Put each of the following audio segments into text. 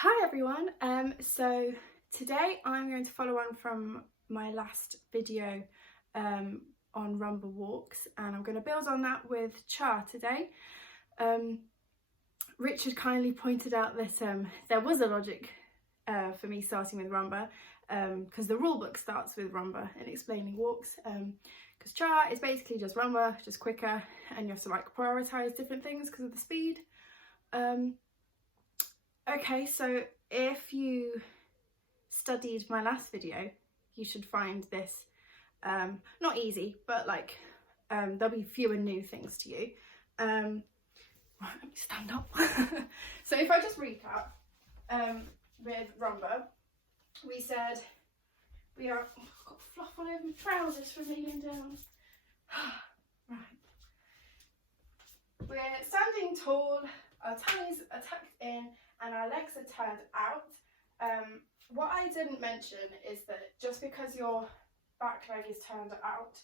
Hi everyone, so today I'm going to follow on from my last video on rumba walks, and I'm going to build on that with cha today. Richard kindly pointed out that there was a logic for me starting with rumba, because the rule book starts with rumba and explaining walks, because cha is basically just rumba, just quicker, and you have to like prioritize different things because of the speed. Okay, so if you studied my last video, you should find this not easy, but like there'll be fewer new things to you. Right, let me stand up. So if I just recap, with rumba, we said we are, oh, I've got fluff all over my trousers from kneeling down. Right. We're standing tall, our tummies are tucked in, and our legs are turned out. What I didn't mention is that just because your back leg is turned out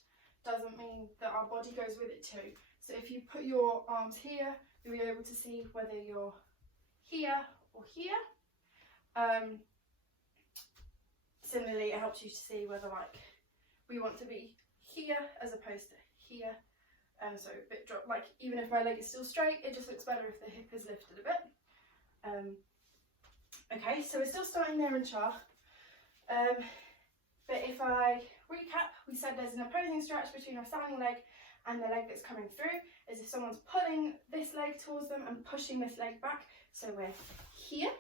doesn't mean that our body goes with it too. So if you put your arms here, you'll be able to see whether you're here or here. Similarly, it helps you to see whether like we want to be here as opposed to here. So a bit drop, like even if my leg is still straight, it just looks better if the hip is lifted a bit. Okay, so we're still starting there in cha. But if I recap, we said there's an opposing stretch between our standing leg and the leg that's coming through, as if someone's pulling this leg towards them and pushing this leg back. So we're here.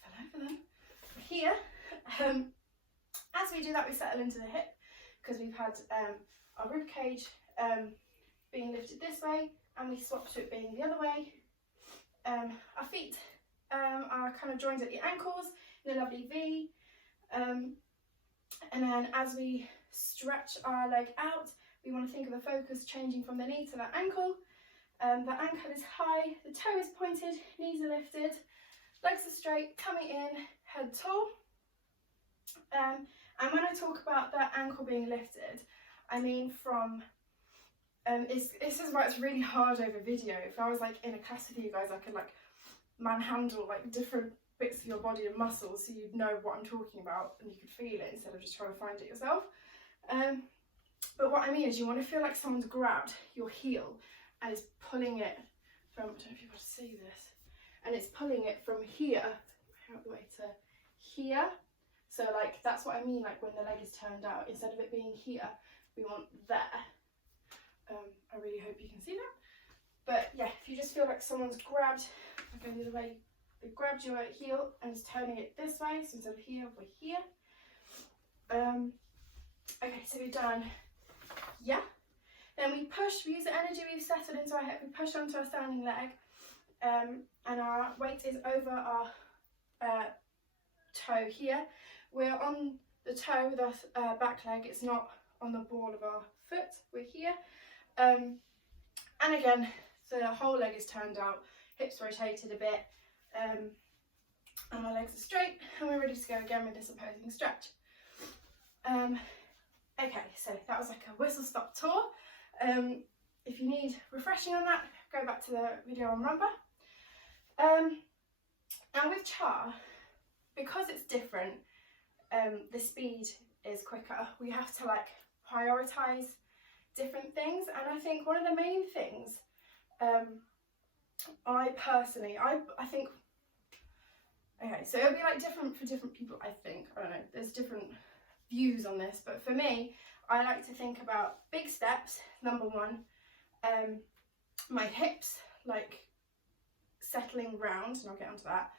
Fell over them. We're here. As we do that, we settle into the hip, because we've had our rib cage being lifted this way, and we swap to it being the other way. Our feet are kind of joined at the ankles in a lovely V, and then as we stretch our leg out, we want to think of the focus changing from the knee to the ankle. The ankle is high, the toe is pointed, knees are lifted, legs are straight, tummy in, head tall. And when I talk about that ankle being lifted, I mean from this is why it's really hard over video. If I was like in a class with you guys, I could like manhandle like different bits of your body and muscles so you'd know what I'm talking about and you could feel it instead of just trying to find it yourself. But what I mean is you want to feel like someone's grabbed your heel and is pulling it from, I don't know if you're able to see this, and it's pulling it from here out the way to here. So like that's what I mean, like when the leg is turned out, instead of it being here, we want there. I really hope you can see that. But yeah, if you just feel like someone's grabbed, I go the other way, they grabbed your heel and is turning it this way, so instead of here, we're here. Okay, so we've done, yeah. Then we push, we use the energy we've settled into our hip, we push onto our standing leg, and our weight is over our toe here. We're on the toe with our back leg, it's not on the ball of our foot, we're here. And again, the whole leg is turned out, hips rotated a bit, and my legs are straight, and we're ready to go again with this opposing stretch. Okay, so that was like a whistle stop tour. If you need refreshing on that, go back to the video on rumba. And with cha, because it's different, the speed is quicker. We have to like prioritize different things, and I think one of the main things I think, okay, so it'll be like different for different people. I think, I don't know, there's different views on this, but for me, I like to think about big steps. Number one, my hips like settling round, and I'll get onto that.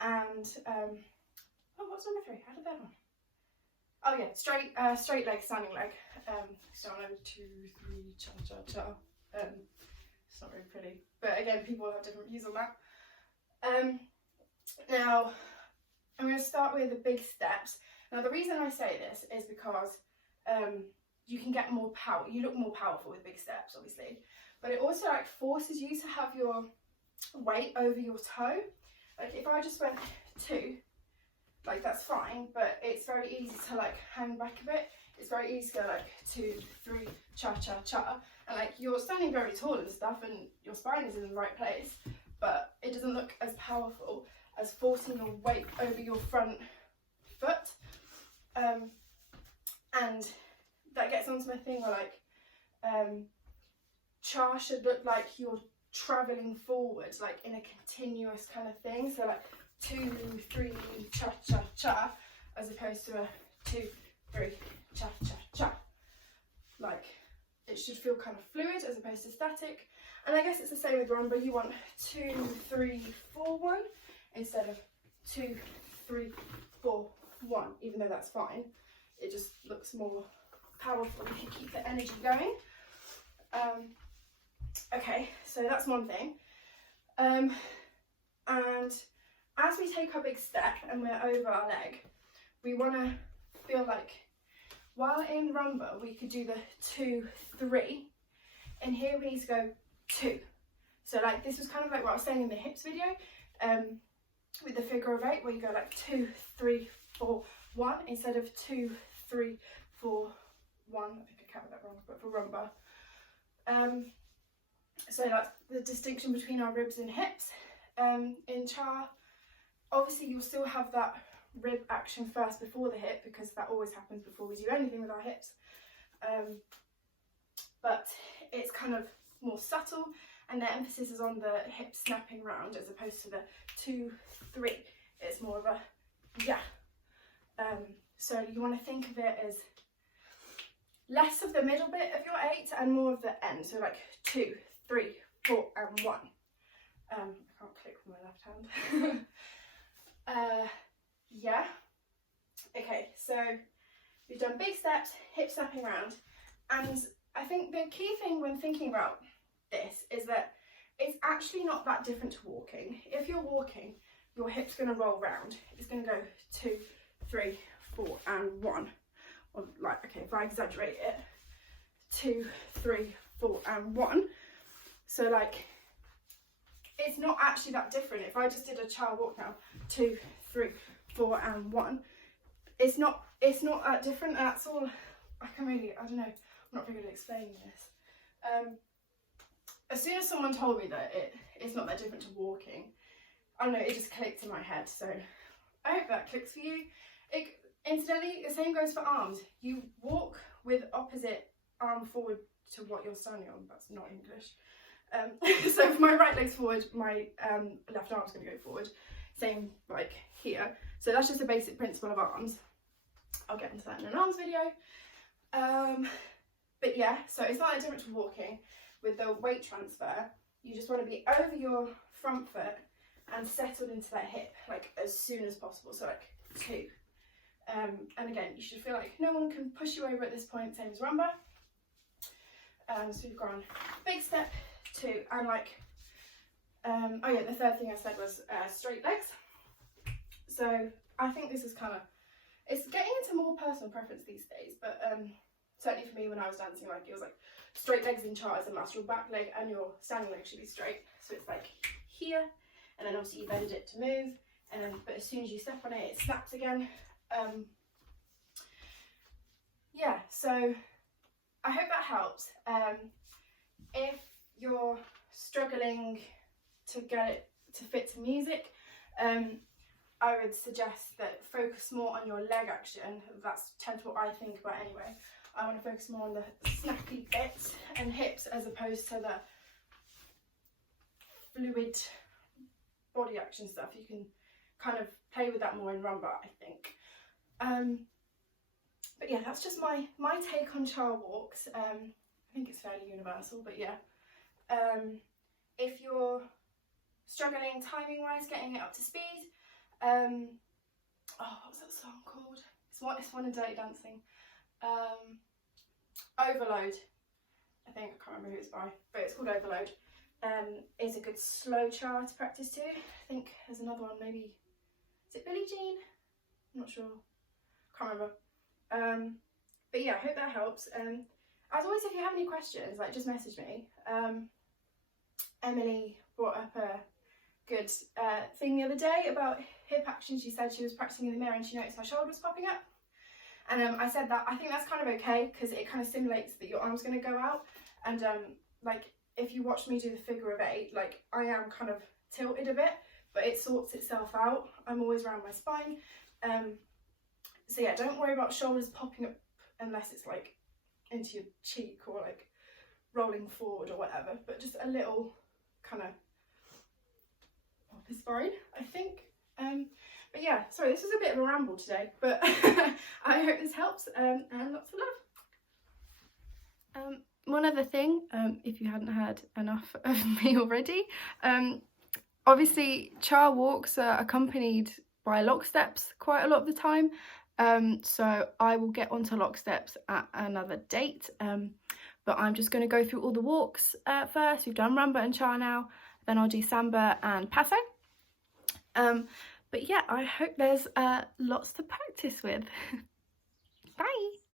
And oh, what's number three? How did that one? Oh yeah, straight leg, standing leg. So 1, 2, 3, cha cha cha. It's not very pretty, but again, people have different views on that. Now, I'm going to start with the big steps. Now, the reason I say this is because you can get more power. You look more powerful with big steps, obviously, but it also like forces you to have your weight over your toe. Like if I just went 2. Like that's fine, but it's very easy to like hang back a bit. It's very easy to go like 2, 3, cha cha cha, and like you're standing very tall and stuff, and your spine is in the right place, but it doesn't look as powerful as forcing your weight over your front foot. And that gets onto my thing where like cha should look like you're traveling forward, like in a continuous kind of thing. So like 2, 3, cha cha cha, as opposed to a 2, 3, cha cha cha. Like it should feel kind of fluid as opposed to static. And I guess it's the same with rumba. You want 2, 3, 4, 1 instead of 2, 3, 4, 1. Even though that's fine, it just looks more powerful if you keep the energy going. Okay, so that's one thing. And as we take our big step and we're over our leg, we want to feel like, while in rumba we could do the 2, 3, and here we need to go 2. So like this was kind of like what I was saying in the hips video, with the figure of 8, where you go like 2, 3, 4, 1 instead of 2, 3, 4, 1. I think I counted that wrong, but for rumba. So that's the distinction between our ribs and hips. In cha, obviously you'll still have that rib action first before the hip, because that always happens before we do anything with our hips. But it's kind of more subtle, and the emphasis is on the hip snapping round as opposed to the 2, 3. It's more of a yeah. So you want to think of it as less of the middle bit of your 8 and more of the end. So like 2, 3, 4, and 1. I can't click with my left hand. Yeah. Okay, so we've done big steps, hip snapping round, and I think the key thing when thinking about this is that it's actually not that different to walking. If you're walking, your hip's going to roll round. It's going to go 2, 3, 4, and 1. Or like, okay, if I exaggerate it, 2, 3, 4, and 1. So like, it's not actually that different. If I just did a cha walk now, 2, 3, 4, and 1, it's not that different. That's all I can really, I don't know, I'm not very good at explaining this. As soon as someone told me that it's not that different to walking, I don't know, it just clicked in my head. So I hope that clicks for you. Incidentally, the same goes for arms. You walk with opposite arm forward to what you're standing on. That's not English. So if my right leg's forward, my left arm's going to go forward. Same like here. So that's just a basic principle of arms. I'll get into that in an arms video. But yeah, so it's not that different to walking. With the weight transfer, you just want to be over your front foot and settled into that hip like as soon as possible. So like 2. And again, you should feel like no one can push you over at this point, same as rumba. So you've gone big step, 2, and like, oh yeah, the third thing I said was straight legs. So I think this is kind of, it's getting into more personal preference these days, but certainly for me when I was dancing, like it was like straight legs in cha is a must. Your back leg and your standing leg should be straight. So it's like here, and then obviously you bend it to move, and then but as soon as you step on it, it snaps again. Yeah, so I hope that helps. If you're struggling to get it to fit to music, I would suggest that focus more on your leg action. That's tend to what I think about anyway. I want to focus more on the snappy bits and hips as opposed to the fluid body action stuff. You can kind of play with that more in rumba, I think. But yeah, that's just my take on cha walks. I think it's fairly universal, but yeah. If you're struggling timing wise getting it up to speed, oh, what's that song called? It's one in Dirty Dancing. Overload, I think, I can't remember who it's by, but it's called Overload. Is a good slow cha to practice to. I think there's another one, maybe, is it Billie Jean? I'm not sure, can't remember. But yeah, I hope that helps. As always, if you have any questions, like just message me. Emily brought up a good thing the other day about hip action. She said she was practicing in the mirror and she noticed my shoulder was popping up. And I said that I think that's kind of okay because it kind of simulates that your arm's going to go out. And like if you watch me do the figure of 8, like I am kind of tilted a bit but it sorts itself out. I'm always around my spine. So yeah, don't worry about shoulders popping up unless it's like into your cheek or like rolling forward or whatever, but just a little kind of pop is fine, I think. But yeah, sorry, this was a bit of a ramble today, but I hope this helps, and lots of love. One other thing, if you hadn't heard enough of me already, obviously Char walks are accompanied by lock steps quite a lot of the time, so I will get onto lock steps at another date, but I'm just going to go through all the walks first. We've done Rumba and Char now, then I'll do Samba and Paso. But yeah, I hope there's lots to practice with. Bye!